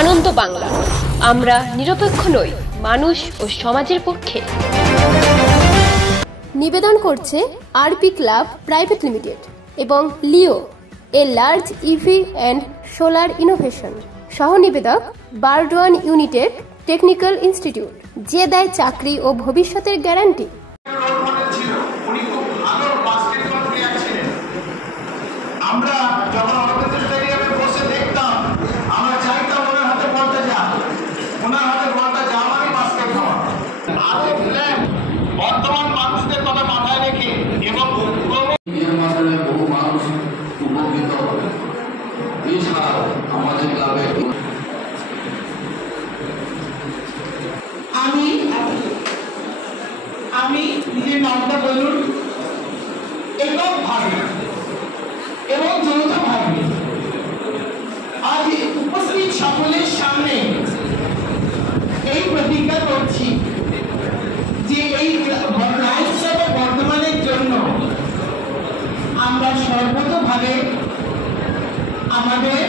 আনন্দ বাংলা, আমরা নিরপেক্ষ নই, মানুষ ও সমাজের পক্ষে। নিবেদন করছে আরপি ক্লাব প্রাইভেট লিমিটেড এবং Leo, a large EV and solar innovation. সহ নিবেদক বারডোয়ান ইউনিটেক টেকনিক্যাল ইনস্টিটিউট, যে দেয় চাকরি ও ভবিষ্যতের গ্যারান্টি। আমরা যখন অরবিন্দ স্টেডিয়ামে বসে দেখতাম, আমরা চাইতাম ওনার হাতে বলটা যাক, ওনার হাতে বলটা যাওয়ারই বাস্কেট খাওয়া। আরো প্ল্যান বর্তমান মানুষদের কথা মাথায় রেখে এবং এর মাধ্যমে বহু মানুষ উপকৃত হবে। এছাড়াও আমাদের ক্লাবে আমি নিজের নামটা বলুন, একক ভাবে এবং যৌথ ভাবে আজ উপস্থিত সকলের সামনে এই প্রতিজ্ঞা করছি যে এই লাইফ বর্তমানের জন্য আমরা সর্বতভাবে আমাদের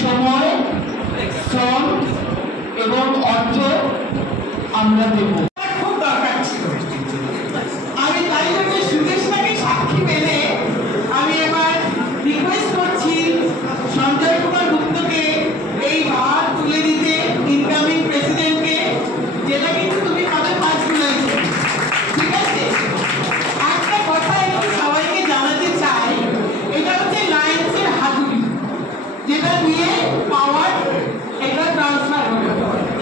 সময়, শ্রম এবং অর্থ আমরা দেব। খুব দরকার ছিল। আমি তাই জন্য সুদেশটাকে সাক্ষী মেনে আমি এবার রিকোয়েস্ট করছি সঞ্জয় কুমার গুপ্তকে এই ভার তুলে দিতে, ইনকামিং প্রেসিডেন্টকে, যেটা কিন্তু তুমি আমাদের কাজ তুলেছো। ঠিক আছে, একটা কথা একটু সবাইকে জানাতে চাই, এটা হচ্ছে লাইন্সের হাতুড়ি, যেটা দিয়ে পাওয়ার এটা ট্রান্সফার হবে।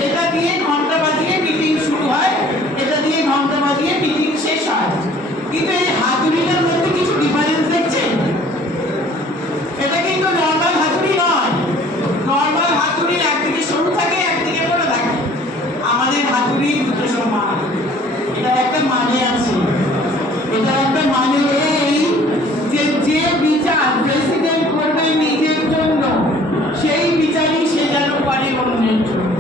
এটা দিয়ে ঘন্টা বাজিয়ে মিটিং শুরু হয়, এটা দিয়ে ঘন্টা বাজিয়ে মিটিং শেষ হয়। কিন্তু এই হাতুড়িটার মধ্যে কিছু ডিফারেন্স দেখছেন? এটা কিন্তু নর্মাল হাতুড়ি নয়। নর্মাল হাতুড়ি একদিকে সরু থাকে, একদিকে বড় থাকে। আমাদের হাতুড়ি দুটো সমান। এটার একটা মানে আছে। এটার একটা মানে এই যে যে বিচার প্রেসিডেন্ট করবে নিজের জন্য, সেই বিচারই সে যেন পারে অন্যের জন্য।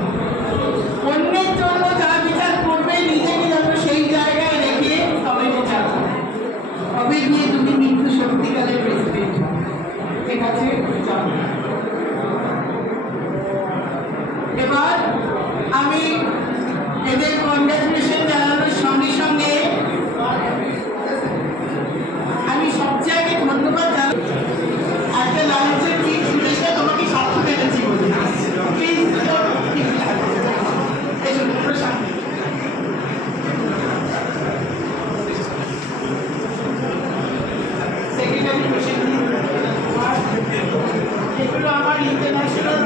অন্যের জন্য যা বিচার করবে, নিজেকে যেন সেই জায়গায় রেখে তবে বিচার করে, তবে গিয়ে তুমি কিন্তু সত্যিকারের প্রেসিডেন্ট। ঠিক আছে, এবার আমি এদের কনগ্রাচুলেশন জানানোর সঙ্গে সঙ্গে আমি সবচেয়ে আগে ধন্যবাদ জানাই একটা লাইন্সের কি সুরেশা তোমাকে সাথে পেরেছি বলে। প্লিজ সেক্রেটারি এগুলো আমার ইন্টারন্যাশনাল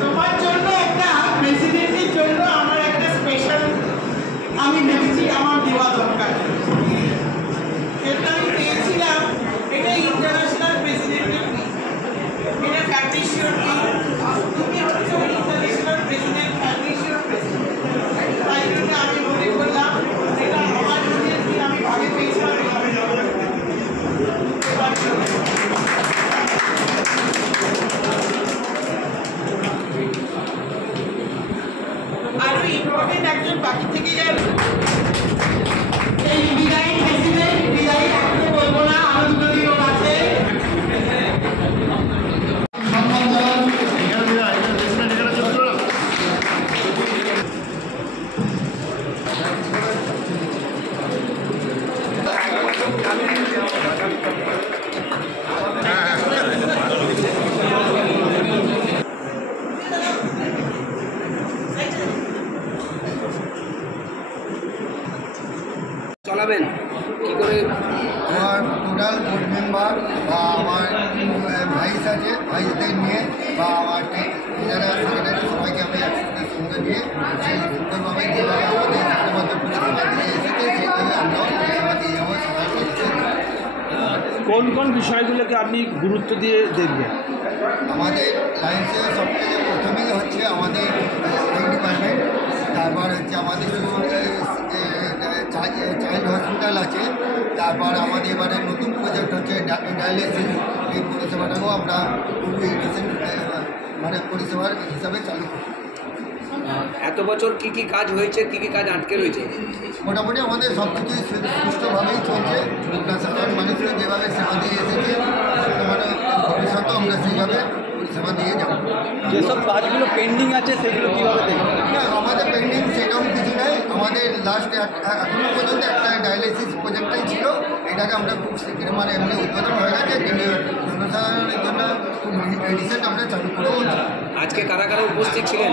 তোমার জন্য একটা প্রেসিডেন্টের জন্য আমার একটা স্পেশাল আমি ভেবেছি আমার দেওয়া দরকার। এটা আমি পেয়েছিলাম, এটা ইন্টারন্যাশনাল প্রেসিডেন্টের, এটা ফ্যাক্টিশিওর তুমি হচ্ছে ইন্টারন্যাশনাল প্রেসিডেন্ট, ফ্যাক্টিশিওর প্রেসিডেন্ট। তাই জন্য আমি মনে করলাম এটা আমার নিজের কি আমি ভাগে পেয়েছিলাম। আরো ইম্পর্টেন্ট একজন বাকি থেকে যান, এই বিদায়ী প্রেসিডেন্ট। বিদায়ী এখনো বলবো না, আরো দুটো দিন ওর আছে। চলাবেন কি করে? আমার টোটাল বোর্ড মেম্বার বা আমার ভাইস আছে, ভাইসদের নিয়ে বা আমার যারা সেক্রেটারি সবাইকে আমি একসাথে সঙ্গে নিয়ে সেই সুন্দরভাবে যেভাবে আমাদের সাধারণত পরিষেবা দিয়ে এসেছে সেইভাবে আমরাও পরিষেবা দিয়ে যাবো সবাইকে। কোন কোন বিষয়গুলোকে আপনি গুরুত্ব দিয়ে দেখবেন? আমাদের লাইন্সে সবথেকে প্রথমেই হচ্ছে আমাদের হেলথ ডিপার্টমেন্ট, তারপর হচ্ছে আমাদের চাইল্ড হসপিটাল আছে, তারপর আমাদের এবারে নতুন প্রজেক্ট হচ্ছে ডায়ালিসিস। এই পরিষেবাটাকেও আমরা খুবই রিসেন্ট মানে পরিষেবার হিসাবে চালু করি। এত বছর কি কি কাজ হয়েছে, কি কি কাজ আটকে রয়েছে? মোটামুটি আমাদের সব কিছুই সুষ্ঠুভাবেই চলছে। সাধারণ মানুষকে যেভাবে সেবা দিয়ে এসেছে, মানে ভবিষ্যতেও আমরা সেইভাবে সেবা দিয়ে যাবো। যেসব কাজগুলো পেন্ডিং আছে সেগুলো কীভাবে দেখবেন? না, আমাদের পেন্ডিং সেরকম কিছু নেই। আমাদের লাস্ট এখনো পর্যন্ত একটা ডায়ালিসিস প্রজেক্টটাই ছিল, এটাকে আমরা খুব শীঘ্র মানে এমনি উদ্বোধন হয়ে গেছে, কিন্তু জনসাধারণের জন্য খুব রিসেন্ট আমরা চালু করে বলছি। আজকে কারা কারা উপস্থিত ছিলেন?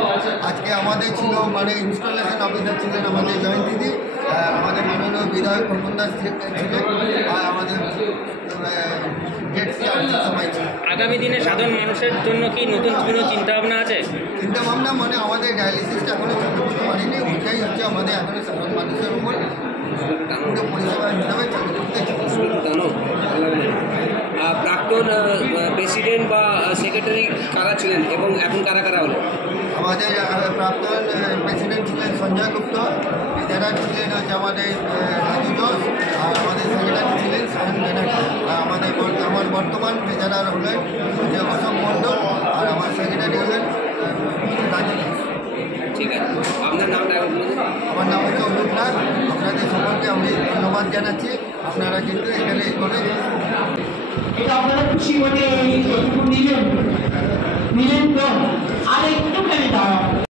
আজকে আমাদের ছিল মানে ইনস্টলেশন অফিসার ছিলেন আমাদের জয়ন্ত দিদি, আমাদের মাননীয় বিধায়ক খোকন দাস ছিলেন, আর আমাদের জেডসি আর্থিক সবাই ছিল। আগামী দিনে সাধারণ মানুষের জন্য কি নতুন কোনো চিন্তাভাবনা আছে? চিন্তাভাবনা মানে আমাদের ডায়ালিসিসটা এখনো চালু করতে পারিনি, ওইটাই হচ্ছে আমাদের এখনো সাধারণ মানুষের উপর পরিষেবা হিসাবে চালু করতে প্রাক্তন প্রেসিডেন্ট বা সেক্রেটারি কারা ছিলেন এবং এখন কারা কারা হলো? আমাদের প্রাক্তন প্রেসিডেন্ট ছিলেন সঞ্জয় গুপ্ত, যারা ছিলেন হচ্ছে আমাদের রাজু ঘোষ, আর আমাদের সেক্রেটারি ছিলেন সায়ন ব্যানার্জি, আর আমার বর্তমান যারা হলেন যে অশোক মণ্ডল, আর আমার সেক্রেটারি হলেন রাজু ঘোষ। ঠিক আছে, আপনার নামটা আমার নাম হচ্ছে অনুপ নাথ। আপনাদের সকলকে আমি ধন্যবাদ জানাচ্ছি, আপনারা কিন্তু এখানে এই করে এটা আপনারা খুশি মনে নিলেন তো আর একটুখানি দাঁড়ান।